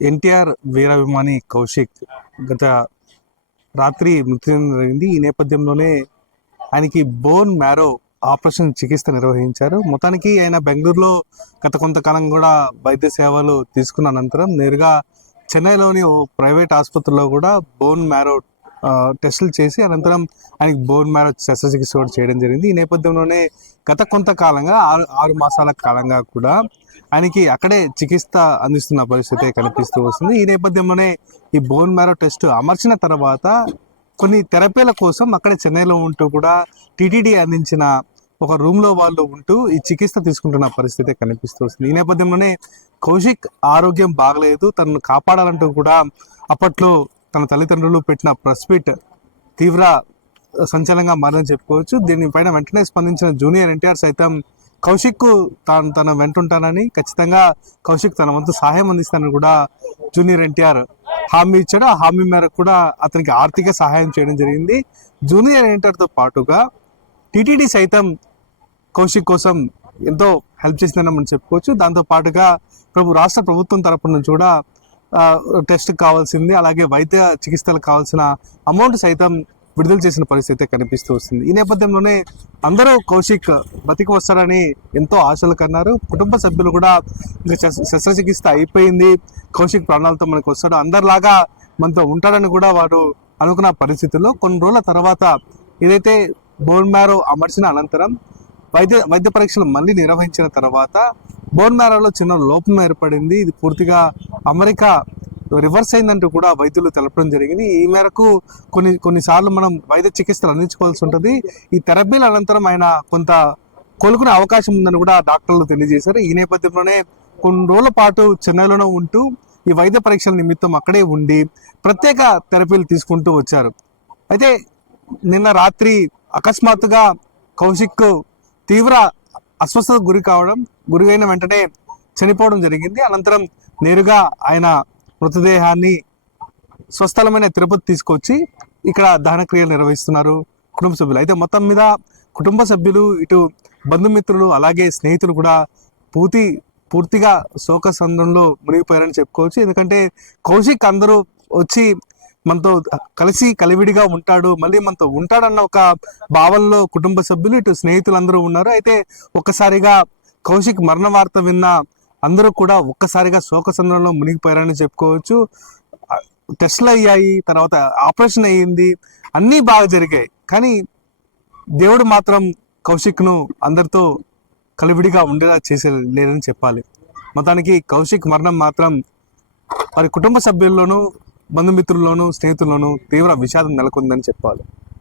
ఎన్టీఆర్ వీరాభిమాని కౌశిక్ గత రాత్రి మృతి జరిగింది. ఈ నేపథ్యంలోనే ఆయనకి బోన్ మ్యారో ఆపరేషన్ చికిత్స నిర్వహించారు. మొత్తానికి ఆయన బెంగళూరులో గత కొంతకాలం కూడా వైద్య సేవలు తీసుకున్న అనంతరం నేరుగా చెన్నైలోని ఓ ప్రైవేట్ ఆసుపత్రిలో కూడా బోన్ మ్యారో టెస్టులు చేసి అనంతరం ఆయనకి బోన్ మ్యారో శస్త్రచికిత్స కూడా చేయడం జరిగింది. ఈ నేపథ్యంలోనే గత కొంతకాలంగా ఆరు ఆరు మాసాల కాలంగా కూడా ఆయనకి అక్కడే చికిత్స అందిస్తున్న పరిస్థితి కనిపిస్తూ వస్తుంది. ఈ నేపథ్యంలోనే ఈ బోన్ మ్యారో టెస్ట్ అమర్చిన తర్వాత కొన్ని థెరపీల కోసం అక్కడే చెన్నైలో ఉంటూ కూడా టీటీడీ అందించిన ఒక రూమ్లో వాళ్ళు ఉంటూ ఈ చికిత్స తీసుకుంటున్న పరిస్థితి కనిపిస్తూ వస్తుంది. ఈ నేపథ్యంలోనే కౌశిక్ ఆరోగ్యం బాగలేదు. తనను కాపాడాలంటూ కూడా అప్పట్లో తన తల్లిదండ్రులు పెట్టిన ప్రెస్ మీట్ తీవ్ర సంచలనంగా మారని చెప్పుకోవచ్చు. దీనిపైన వెంటనే స్పందించిన జూనియర్ ఎన్టీఆర్ సైతం కౌశిక్ తాను తన వెంటుంటానని ఖచ్చితంగా కౌశిక్ తన వంతు సహాయం అందిస్తానని కూడా జూనియర్ ఎన్టీఆర్ హామీ ఇచ్చాడు. ఆ హామీ మేరకు కూడా అతనికి ఆర్థిక సహాయం చేయడం జరిగింది. జూనియర్ ఎన్టీఆర్తో పాటుగా టీటీడీ సైతం కౌశిక్ కోసం ఎంతో హెల్ప్ చేసిందని మనం చెప్పుకోవచ్చు. దాంతో పాటుగా ప్రభు రాష్ట్ర ప్రభుత్వం తరపు నుంచి కూడా టెస్ట్ కావాల్సింది అలాగే వైద్య చికిత్సలకు కావాల్సిన అమౌంట్ సైతం విడుదల చేసిన పరిస్థితి కనిపిస్తూ వస్తుంది. ఈ నేపథ్యంలోనే అందరూ కౌశిక్ బతికి వస్తారని ఎంతో ఆశలు కన్నారు. కుటుంబ సభ్యులు కూడా ఇంకా శస్త్రచికిత్స అయిపోయింది. కౌశిక్ ప్రాణాలతో మనకు వస్తాడు. అందరిలాగా మనతో ఉంటాడని కూడా వారు అనుకున్న పరిస్థితుల్లో కొన్ని రోజుల తర్వాత ఏదైతే బోన్ మ్యారో అమర్చిన అనంతరం వైద్య వైద్య పరీక్షలు మళ్ళీ నిర్వహించిన తర్వాత బోన్ మ్యారోలో చిన్న లోపం ఏర్పడింది. ఇది పూర్తిగా అమెరికా రివర్స్ అయిందంటూ కూడా వైద్యులు తెలపడం జరిగింది. ఈ మేరకు కొన్ని కొన్నిసార్లు మనం వైద్య చికిత్సలు అందించుకోవాల్సి ఉంటుంది. ఈ థెరపీల అనంతరం ఆయన కొంత కోలుకునే అవకాశం ఉందని కూడా డాక్టర్లు తెలియజేశారు. ఈ నేపథ్యంలోనే కొన్ని రోజుల పాటు చెన్నైలోనే ఉంటూ ఈ వైద్య పరీక్షల నిమిత్తం అక్కడే ఉండి ప్రత్యేక థెరపీలు తీసుకుంటూ వచ్చారు. అయితే నిన్న రాత్రి అకస్మాత్తుగా కౌశిక్ తీవ్ర అస్వస్థత గురి కావడం గురి వెంటనే చనిపోవడం జరిగింది. అనంతరం నేరుగా ఆయన మృతదేహాన్ని స్వస్థలమైన తిరుపతి తీసుకొచ్చి ఇక్కడ దహనక్రియలు నిర్వహిస్తున్నారు కుటుంబ సభ్యులు. అయితే మొత్తం మీద కుటుంబ సభ్యులు ఇటు బంధుమిత్రులు అలాగే స్నేహితులు కూడా పూర్తి పూర్తిగా శోక సందంలో మునిగిపోయారని చెప్పుకోవచ్చు. ఎందుకంటే కౌశిక్ అందరూ వచ్చి మనతో కలిసి కలివిడిగా ఉంటాడు మళ్ళీ మనతో ఉంటాడన్న ఒక భావనలో కుటుంబ సభ్యులు ఇటు స్నేహితులు అందరూ ఉన్నారు. అయితే ఒక్కసారిగా కౌశిక్ మరణ వార్త విన్న అందరూ కూడా ఒక్కసారిగా శోక సంద్రంలో మునిగిపోయారని చెప్పుకోవచ్చు. టెస్ట్లు అయ్యాయి తర్వాత ఆపరేషన్ అయ్యింది అన్నీ బాగా జరిగాయి. కానీ దేవుడు మాత్రం కౌశిక్ను అందరితో కలివిడిగా ఉండేలా చేసే లేదని చెప్పాలి. మొత్తానికి కౌశిక్ మరణం మాత్రం వారి కుటుంబ సభ్యుల్లోనూ బంధుమిత్రుల్లోనూ స్నేహితుల్లోనూ తీవ్ర విషాదం నెలకొందని చెప్పాలి.